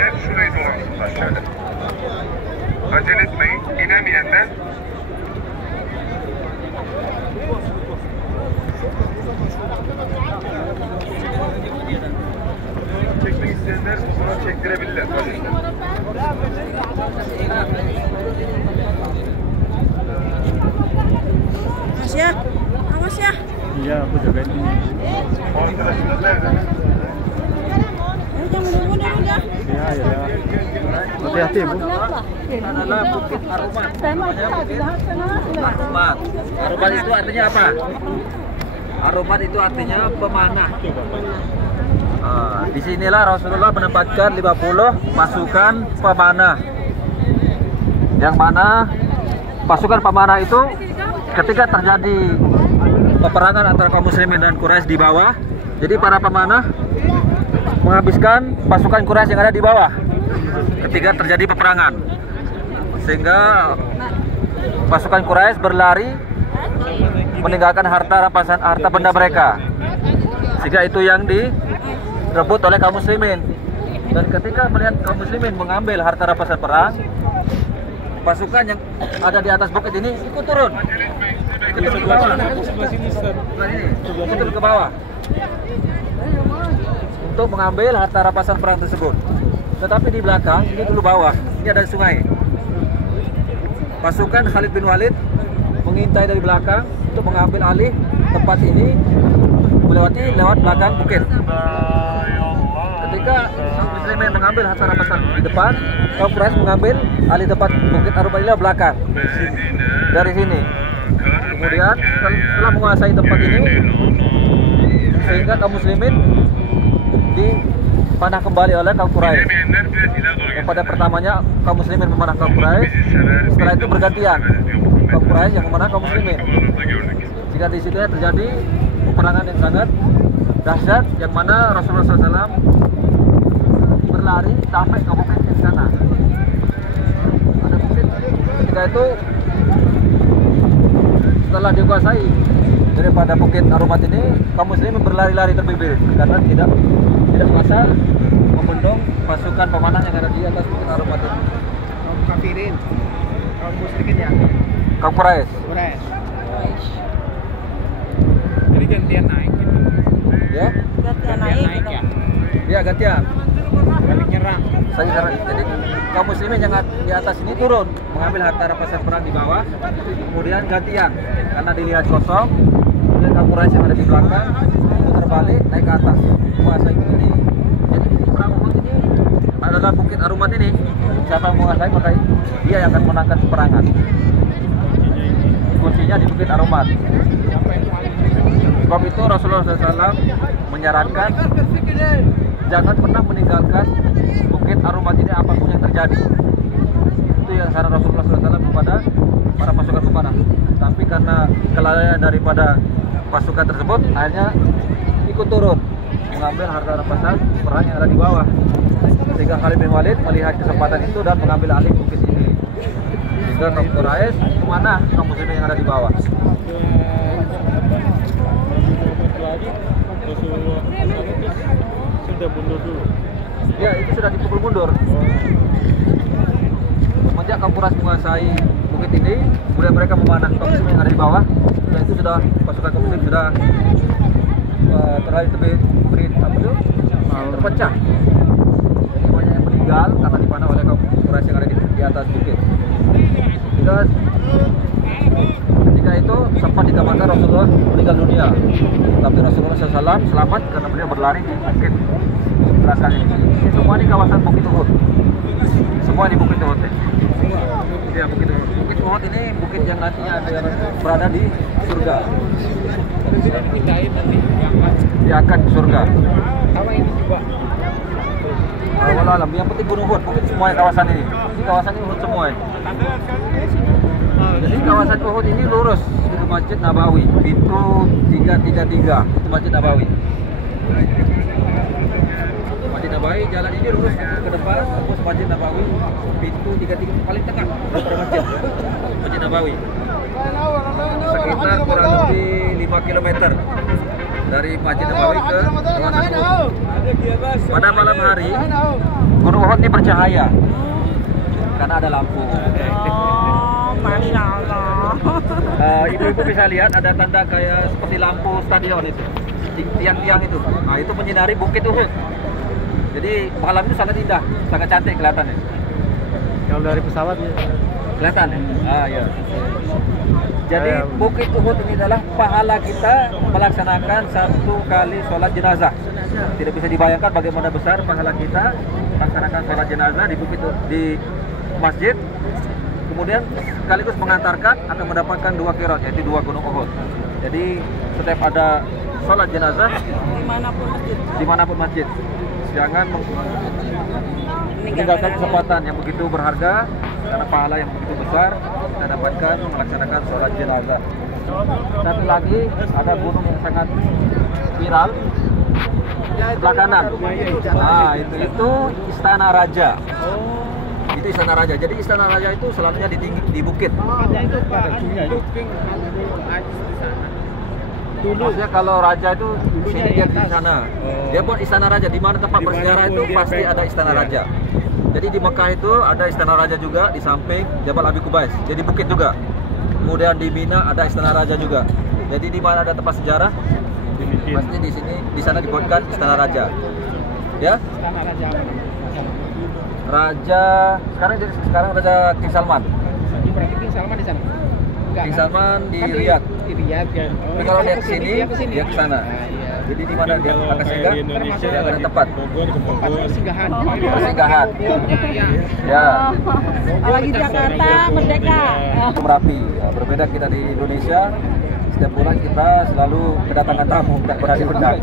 inemeyenler şurayı dolansınlar şöyle. Acele etmeyin. İnemeyenler çekmek isteyenler buna çektirebilirler. Mas ya, awas ya. Iya, aku jagain ini. Arkadaşımız nerede? Jangan mundur-mundur udah. Ya, ya. Hati-hati, Bu. Adalah Bukit Arumat. Namanya Bukit Arumat. Arumat itu artinya apa? Arumat itu artinya pemanah. Disinilah Rasulullah menempatkan 50 pasukan pemanah. Yang mana pasukan pemanah itu ketika terjadi peperangan antara kaum muslimin dan Quraisy di bawah, jadi para pemanah menghabiskan pasukan Quraisy yang ada di bawah ketika terjadi peperangan, sehingga pasukan Quraisy berlari meninggalkan harta rampasan, harta benda mereka, sehingga itu yang direbut oleh kaum muslimin. Dan ketika melihat kaum muslimin mengambil harta rampasan perang, pasukan yang ada di atas bukit ini ikut turun, ikut turun ke bawah, ikut turun ke bawah untuk mengambil harta rampasan perang tersebut. Tetapi di belakang, ini dulu bawah, ini ada sungai. Pasukan Khalid bin Walid mengintai dari belakang untuk mengambil alih tempat ini, lewat belakang bukit. Ketika muslimin mengambil harta rampasan di depan, kaum Quraisy mengambil alih tempat bukit Arumat belakang dari sini. Kemudian setelah menguasai tempat ini, sehingga kaum muslimin dipanah kembali oleh kaum Quraisy. Yang pada pertamanya kaum muslimin memanah kaum Quraisy, setelah itu bergantian kaum Quraisy yang memanah kaum muslimin. Jika di situ terjadi peperangan yang sangat dahsyat, yang mana Rasulullah SAW berlari sampai ke bukit di sana. Ada bukit. Ketika itu setelah dikuasai daripada bukit Arumat ini, kaum muslimin berlari-lari terbibir karena tidak kuasa membendung pasukan pemanah yang ada di atas bukit Arumat ini. Kaum kafirin. Kaum musyrikin ya. Kaum Quraisy. Jadi gantian naik gitu. Ya? Gantian naik ya. Ya, gantian. Balik nyerang. Jadi kaum muslimin yang di atas ini turun mengambil harta rampasan perang di bawah, kemudian gantian karena dilihat kosong, kemudian kaum Quraisy yang ada di belakang terbalik naik ke atas menguasai bukit ini. Jadi di perang Uhud ini adalah bukit Arumat ini, siapa yang menguasai maka dia yang akan menangkan peperangan. Kuncinya di bukit Arumat. Sebab itu Rasulullah SAW menyarankan jangan pernah meninggalkan bukit Arumat ini apapun yang terjadi. Itu yang saran Rasulullah SAW kepada para pasukan pemanah. Tapi karena kelalaian daripada pasukan tersebut, akhirnya ikut turun mengambil harta rampasan perang yang ada di bawah. Sehingga Khalid bin Walid melihat kesempatan itu dan mengambil alih bukit ini. Sehingga kaum Quraisy memanah kaum muslimin yang ada di bawah. Sudah mundur dulu. Ya, itu sudah dipukul mundur. Semenjak kaum Quraisy menguasai bukit ini, kemudian mereka memanah kaum muslimin yang ada di bawah. Dan itu sudah pasukan kaum muslimin sudah terpecah. Jadi banyak yang meninggal karena dipanah oleh kaum Quraisy yang ada di atas bukit. Dan ketika itu sempat dikabarkan Rasulullah meninggal dunia, tapi Rasulullah SAW selamat karena beliau berlari di bukit belakang ini. Ini semua di kawasan Bukit Uhud. Semua di Bukit Uhud. Ya, Bukit Uhud. Bukit Uhud ini bukit yang nantinya berada di surga. Diangkat ke surga. Sama ini juga. Walau alam, yang penting Gunung Uhud, bukit semua kawasan ini. Ini kawasan ini Uhud semua. Jadi kawasan Uhud ini lurus ke Masjid Nabawi, pintu 333, itu Masjid Nabawi. Masjid Nabawi, jalan ini lurus ke depan, tembus Masjid Nabawi, pintu 33 paling tengah daripada masjid, Masjid Nabawi. Sekitar kurang lebih 5 km dari Masjid Nabawi ke kawasan Uhud. Pada malam hari, Gunung Uhud ini bercahaya karena ada lampu. Oh, Masya Allah. Ibu-ibu bisa lihat ada tanda kayak seperti lampu stadion itu, tiang-tiang itu. Nah, itu menyinari Bukit Uhud. Jadi malam itu sangat indah, sangat cantik kelihatannya. Kalau dari pesawat ya. Kelihatan ya? Ah, ya. Jadi Bukit Uhud ini adalah pahala kita melaksanakan 1 kali sholat jenazah. Tidak bisa dibayangkan bagaimana besar pahala kita melaksanakan sholat jenazah di Bukit di masjid. Kemudian sekaligus mengantarkan akan mendapatkan 2 qirat, yaitu 2 gunung Uhud. Jadi setiap ada sholat jenazah dimanapun masjid, jangan meninggalkan kesempatan yang begitu berharga karena pahala yang begitu besar kita dapatkan melaksanakan sholat jenazah. Satu lagi ada gunung yang sangat viral sebelah kanan. Nah, itu Istana Raja. Itu Istana Raja. Jadi Istana Raja itu selalunya di bukit. Maksudnya kalau raja itu sini dia di sana. Dia buat Istana Raja, di mana tempat bersejarah itu pasti ada Istana Raja. Jadi di Mekah itu ada Istana Raja juga di samping Jabal Abi Qubais. Jadi bukit juga. Kemudian di Mina ada Istana Raja juga. Jadi di mana ada tempat sejarah pasti di sini, di sana dibuatkan Istana Raja. Ya? Raja sekarang Raja King Salman. Berarti King Salman di sana. King Salman di Riyadh. Di Riyadh kan. Tapi kalau dia kesini, dia ke sana. Jadi di mana dia akan singgah, dia akan tempat. Persinggahan. Persinggahan. Ya. Kalau di Jakarta Merdeka. Merapi. Ya, berbeda kita di Indonesia. Setiap bulan kita selalu kedatangan tamu, tidak pernah diundang.